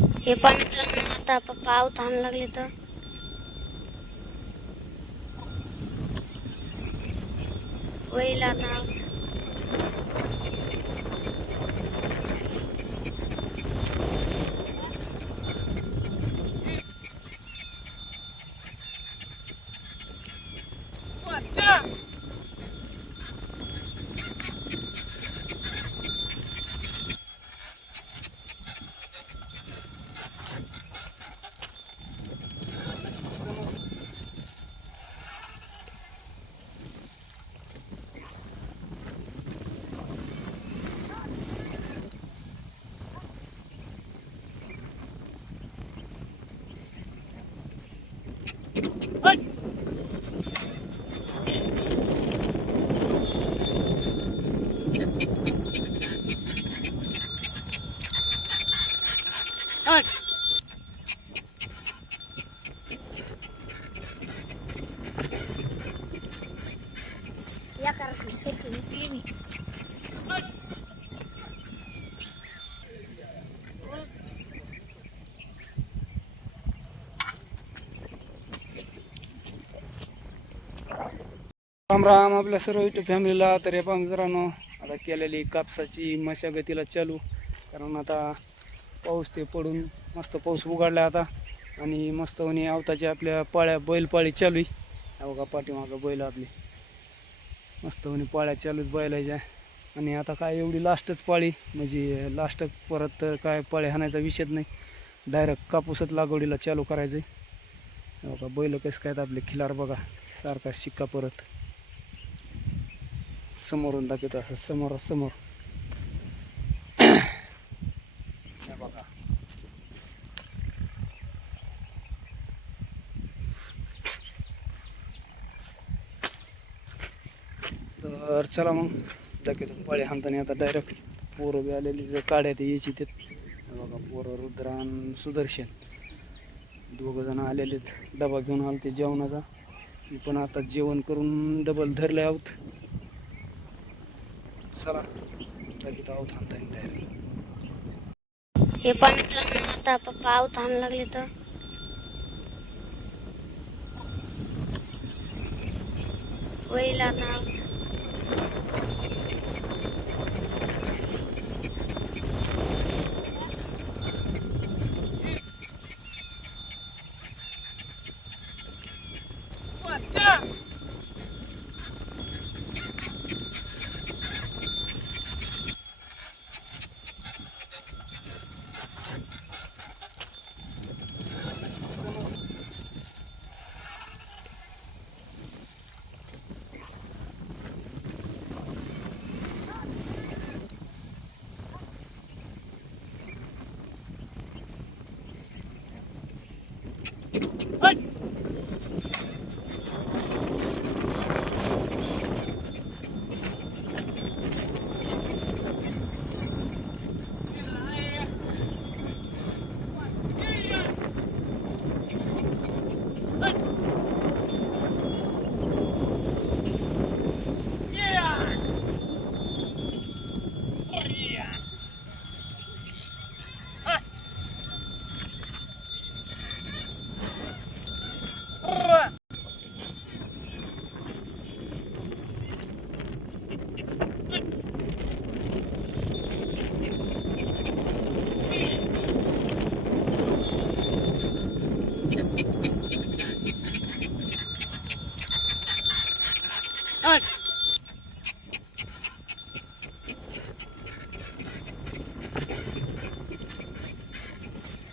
हे पहा मित्रांनो, आता पप्पा आवत आणायला लागले तर वैल आता या करा सेल्फी राम राम आपल्या सर्व युट्यूब फॅमिलीला. तर हे पण मित्रांनो, आता केलेली कापसाची मशागतीला चालू. कारण आता पाऊस ते पडून मस्त पाऊस उघडला आता आणि मस्त होणे आवताच्या आपल्या पाळ्या बैलपाळी चालू आहे. बघा पाठीमागं बैल आपली मस्त होणे पाळ्या चालूच बैलायच्या. आणि आता काय एवढी लास्टच पाळी, म्हणजे लास्ट परत काय पाळ्या हाणायचा विषयच नाही, डायरेक्ट कापूसच लागवडीला चालू करायचं आहे. बघा बैल कसं काय आपले खिलार बघा, सारखा शिक्का परत समोरून दाखवतो असं समोर बघा. तर चला मग दाखवतो पाळी हाणताना. आता डायरेक्ट पोरं बी आलेली जर काढ्या ते यायची ते बघा, पोरं रुद्रान सुदर्शन दोघं जण आलेलेत. डबा घेऊन आले ते जेवणाचा. मी पण आता जेवण करून डबल धरले आहोत. चला दाखवतो आहोत हाणताना डायरेक्ट. हे पहा मित्रांनो, आता पप्पा आवत आणायला लागले तर वैल आता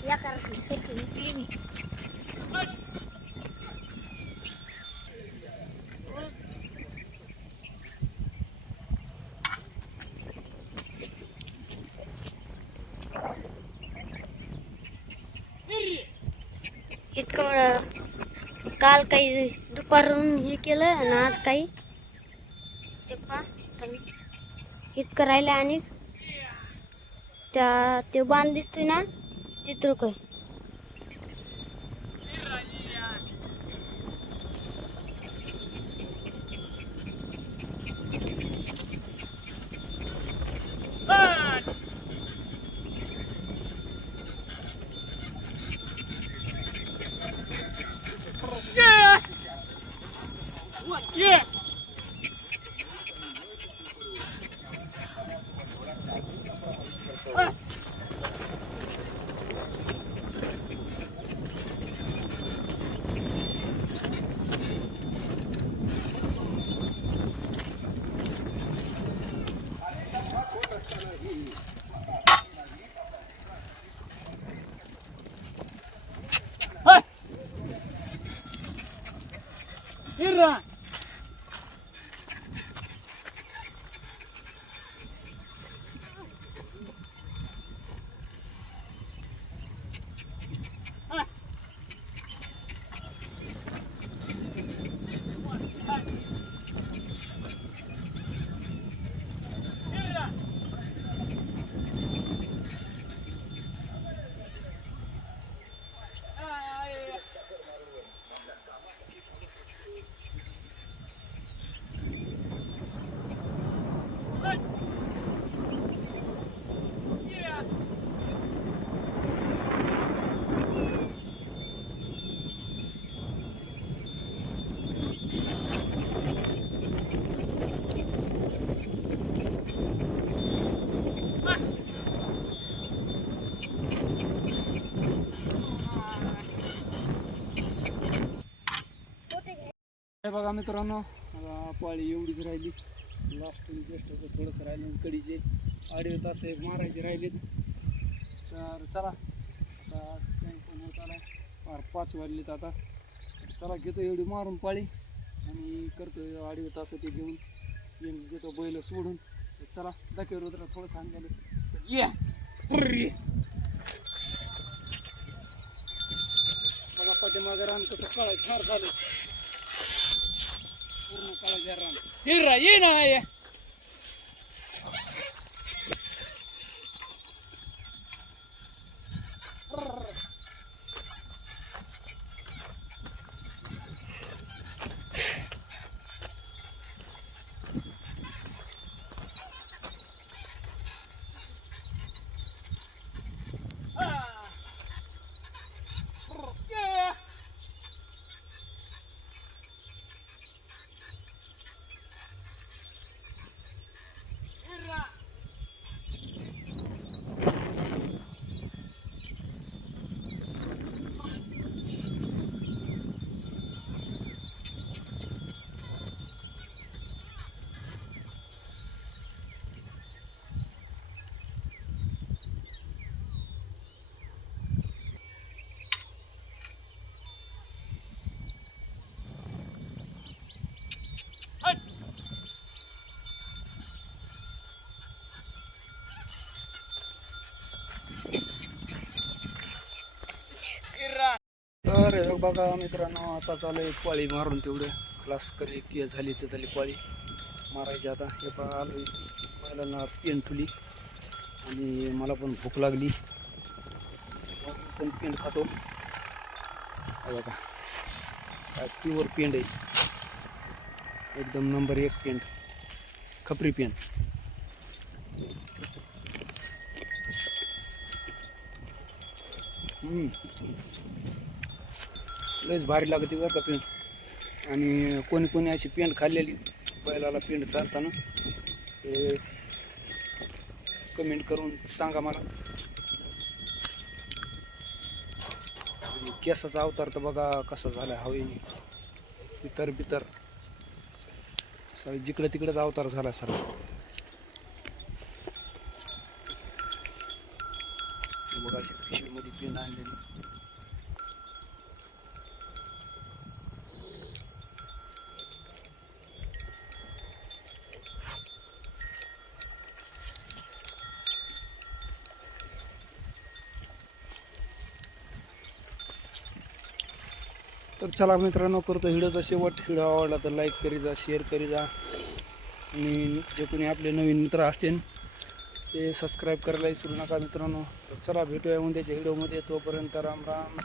या करा सेल्फी इतकं काल काही दुपारून हे केलं आणि आज काही ते पहा इतकं राहिलं. आणि त्या ते बांध दिसतोय ना तिथं काय हे बघा मित्रांनो, आता पाळी एवढीच राहिली. लास्ट जस्ट थोडंसं राहिलं. कडीचे आडवे तास मारायचे राहिलेत. तर चला, आता टाईम पण होत आला. 5 वाजलेत आता. चला, घेतो एवढी मारून पाळी आणि करतो आडवे तास ते घेऊन घेतो बैल सोडून. चला, दाखव रुद्रा थोडं सांगायला ये. बघा पाठीमागे रान कसं काळा छार झालं. पूर्ण काळा रान. हिरा ये ना ये. तर हे बघा मित्रांनो, आता चालू आहे पाळी मारून. तेवढे क्लास करी झाली ते झाली पाळी मारायची. आता हे बघा आलो बैलांना पेंट ठुली आणि मला पण भूक लागली. पण पेंट खातो. हे बघा काय प्युअर पेंट आहे, एकदम नंबर 1 पेंट, खपरी पेंट. लयच भारी लागते बरं का पेंट. आणि कोणी कोणी अशी पेंट खाल्लेली बैलाला पेंट चालताना ते कमेंट करून सांगा मला. आणि केसाचा अवतार तर बघा कसा झाला हवेने. पितर पितर सर जिकडे तिकडेच अवतार झाला सर. बघा पिशवीमध्ये पेंट आणलेली. तर चला मित्रांनो, करतो व्हिडिओचा शेवट. व्हिडिओ आवडला तर लाईक करी जा, शेअर करी जा आणि जे कोणी आपले नवीन मित्र असतील ते सबस्क्राईब करायला विसरू नका मित्रांनो. तर चला, भेटूया उद्याच्या व्हिडिओमध्ये. तोपर्यंत राम राम.